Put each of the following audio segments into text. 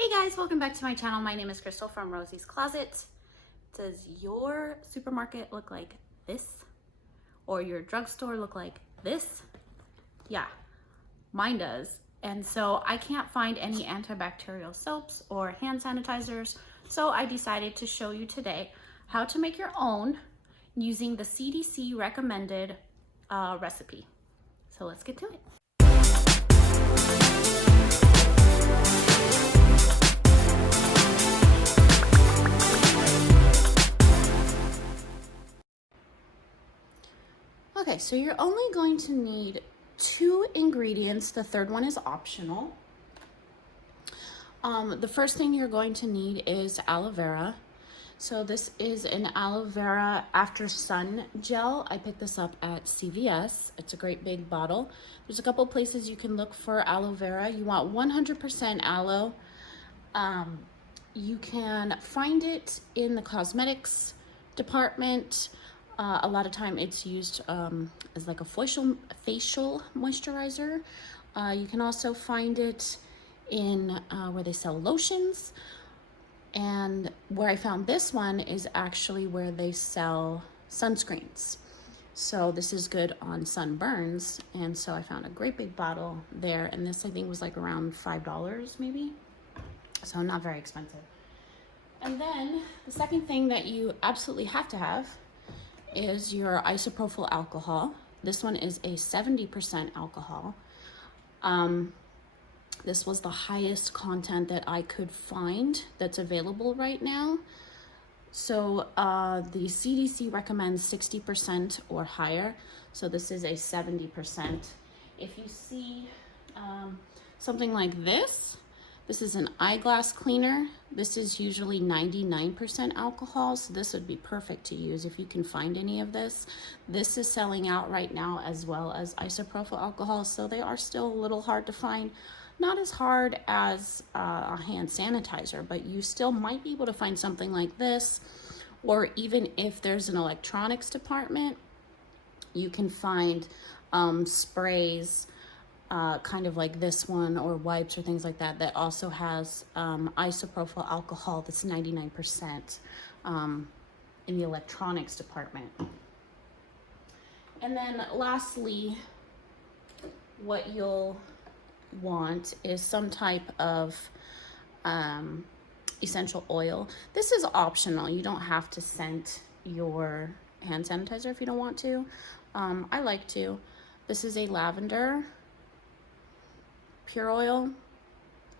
Hey guys, welcome back to my channel. My name is Crystal from Rosie's Closet. Does your supermarket look like this? Or your drugstore look like this? Yeah, mine does. And so I can't find any antibacterial soaps or hand sanitizers. So I decided to show you today how to make your own using the CDC recommended recipe. So let's get to it. Okay, so you're only going to need 2 ingredients. The third one is optional. The first thing you're going to need is aloe vera. So this is an aloe vera after sun gel. I picked this up at CVS. It's a great big bottle. There's a couple places you can look for aloe vera. You want 100% aloe. You can find it in the cosmetics department. A lot of time it's used as like a facial moisturizer. You can also find it in where they sell lotions. And where I found this one is actually where they sell sunscreens. So this is good on sunburns. And so I found a great big bottle there. And this I think was like around $5 maybe. So not very expensive. And then the second thing that you absolutely have to have is your isopropyl alcohol. This one is a 70% alcohol. This was the highest content that I could find that's available right now. So the CDC recommends 60% or higher. So this is a 70%. If you see something like this is an eyeglass cleaner. This is usually 99% alcohol, so this would be perfect to use if you can find any of this. This is selling out right now as well as isopropyl alcohol, so they are still a little hard to find. Not as hard as a hand sanitizer, but you still might be able to find something like this. Or even if there's an electronics department, you can find sprays, kind of like this one, or wipes or things like that, that also has isopropyl alcohol that's 99% in the electronics department. And then lastly, what you'll want is some type of essential oil. This is optional. You don't have to scent your hand sanitizer if you don't want to. I like to. This is a lavender pure oil.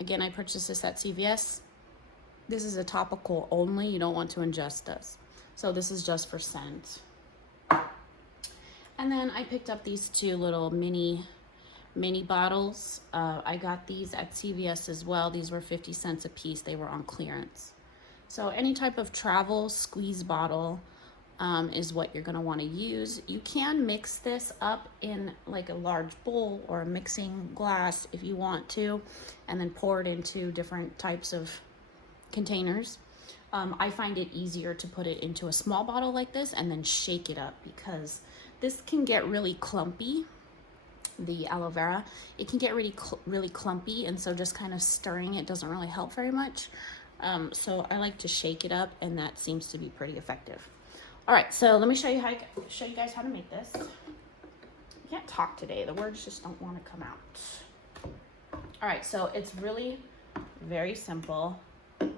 Again, I purchased this at CVS. This is a topical only. You don't want to ingest this. So this is just for scent. And then I picked up these 2 little mini bottles. I got these at CVS as well. These were 50 cents a piece. They were on clearance. So any type of travel squeeze bottle is what you're going to want to use. You can mix this up in like a large bowl or a mixing glass if you want to, and then pour it into different types of containers. I find it easier to put it into a small bottle like this and then shake it up, because this can get really clumpy. The aloe vera, it can get really clumpy, and so just kind of stirring it doesn't really help very much. So I like to shake it up, and that seems to be pretty effective. All right, so let me show you guys how to make this. I can't talk today. The words just don't want to come out. All right, so it's really very simple. Take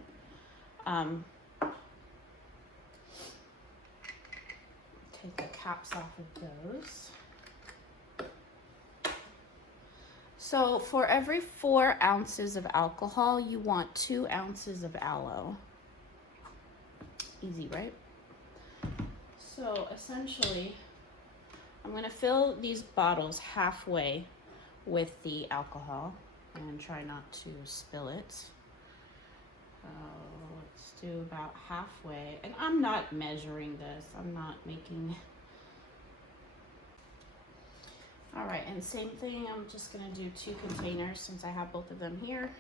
the caps off of those. So for every 4 ounces of alcohol, you want 2 ounces of aloe. Easy, right? So essentially, I'm going to fill these bottles halfway with the alcohol and try not to spill it. Let's do about halfway. And I'm not measuring this. I'm not making... All right, and same thing, I'm just gonna do 2 containers since I have both of them here.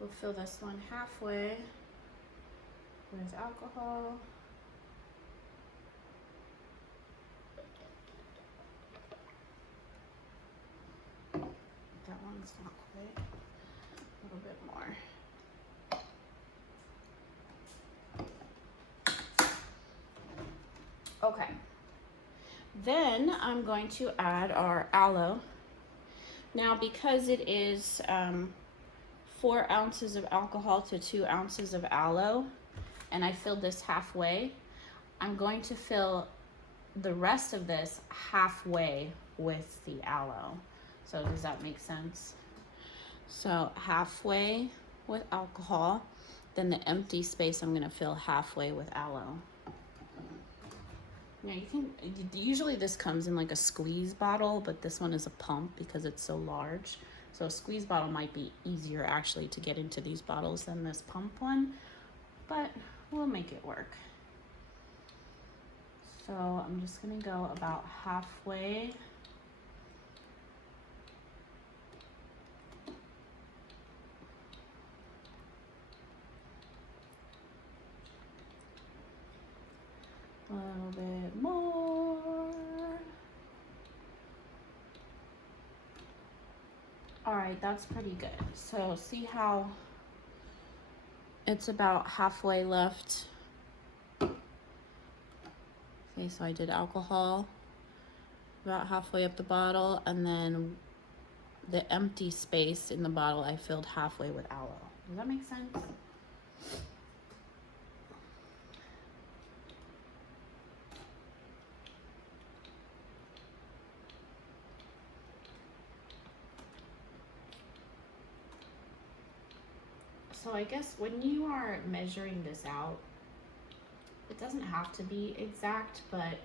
We'll fill this one halfway with alcohol. That one's not quite, a little bit more. Okay. Then I'm going to add our aloe. Now, because it is 4 ounces of alcohol to 2 ounces of aloe, and I filled this halfway, I'm going to fill the rest of this halfway with the aloe. So does that make sense? So halfway with alcohol, then the empty space I'm gonna fill halfway with aloe. Now usually this comes in like a squeeze bottle, but this one is a pump because it's so large. So a squeeze bottle might be easier actually to get into these bottles than this pump one, but we'll make it work. So I'm just gonna go about halfway. A little bit more. All right, that's pretty good. So see how it's about halfway left. Okay, so I did alcohol about halfway up the bottle, and then the empty space in the bottle I filled halfway with aloe. Does that make sense? So I guess when you are measuring this out, it doesn't have to be exact, but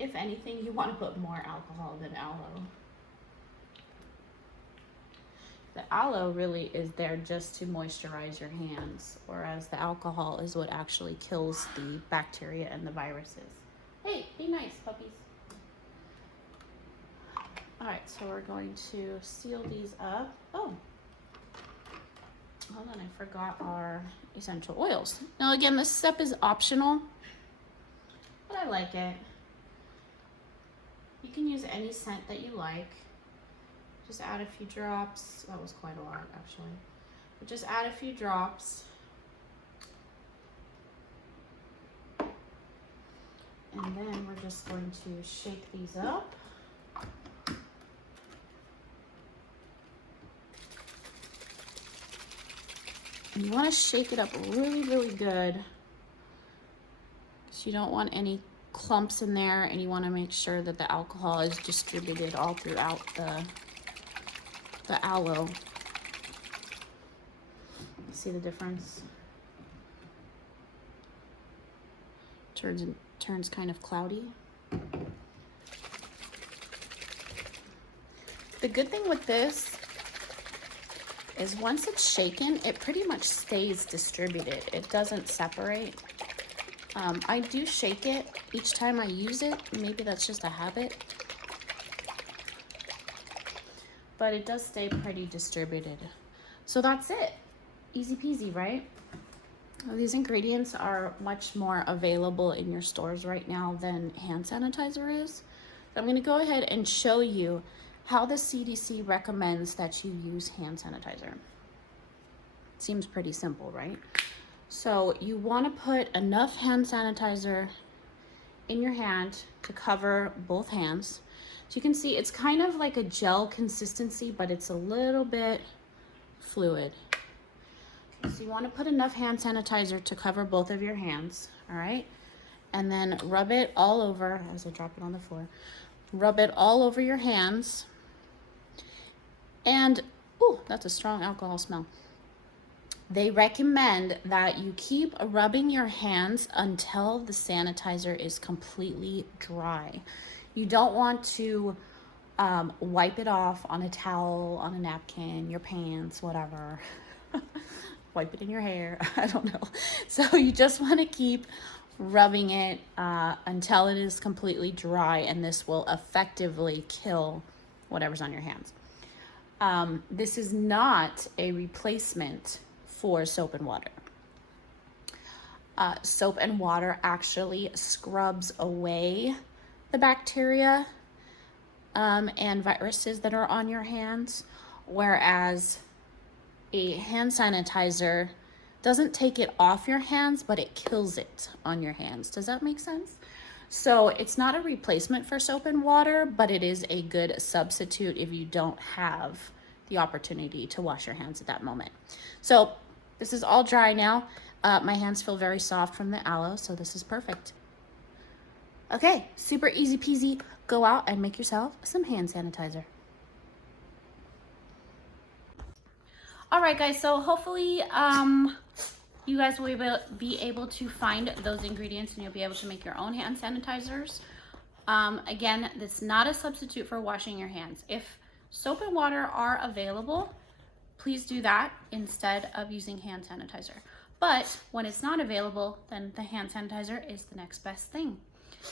if anything, you want to put more alcohol than aloe. The aloe really is there just to moisturize your hands, whereas the alcohol is what actually kills the bacteria and the viruses. Hey, be nice, puppies. All right, so we're going to seal these up. Oh, hold on, I forgot our essential oils. Now again, this step is optional, but I like it. You can use any scent that you like. Just add a few drops. That was quite a lot actually. But just add a few drops. And then we're just going to shake these up. And you want to shake it up really, really good. So you don't want any clumps in there, and you want to make sure that the alcohol is distributed all throughout the aloe. See the difference? Turns kind of cloudy. The good thing with this is once it's shaken, it pretty much stays distributed. It doesn't separate. I do shake it each time I use it. Maybe that's just a habit. But it does stay pretty distributed. So that's it. Easy peasy, right? These ingredients are much more available in your stores right now than hand sanitizer is. So I'm gonna go ahead and show you how the CDC recommends that you use hand sanitizer. Seems pretty simple, right? So you want to put enough hand sanitizer in your hand to cover both hands. So you can see it's kind of like a gel consistency, but it's a little bit fluid. So you want to put enough hand sanitizer to cover both of your hands, all right? And then rub it all over, as I drop it on the floor. Rub it all over your hands. And, ooh, that's a strong alcohol smell. They recommend that you keep rubbing your hands until the sanitizer is completely dry. You don't want to wipe it off on a towel, on a napkin, your pants, whatever. Wipe it in your hair, I don't know. So you just want to keep rubbing it until it is completely dry, and this will effectively kill whatever's on your hands. This is not a replacement for soap and water. Soap and water actually scrubs away the bacteria and viruses that are on your hands, whereas a hand sanitizer doesn't take it off your hands, but it kills it on your hands. Does that make sense? So it's not a replacement for soap and water, but it is a good substitute if you don't have the opportunity to wash your hands at that moment. So this is all dry now. My hands feel very soft from the aloe, so this is perfect. Okay, super easy peasy. Go out and make yourself some hand sanitizer. All right, guys, so hopefully you guys will be able to find those ingredients and you'll be able to make your own hand sanitizers. Again, that's not a substitute for washing your hands. If soap and water are available, please do that instead of using hand sanitizer. But when it's not available, then the hand sanitizer is the next best thing.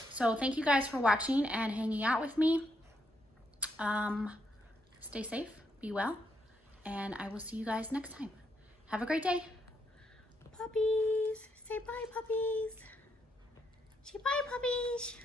So thank you guys for watching and hanging out with me. Stay safe, be well, and I will see you guys next time. Have a great day. Puppies, say bye, puppies. Say bye, puppies.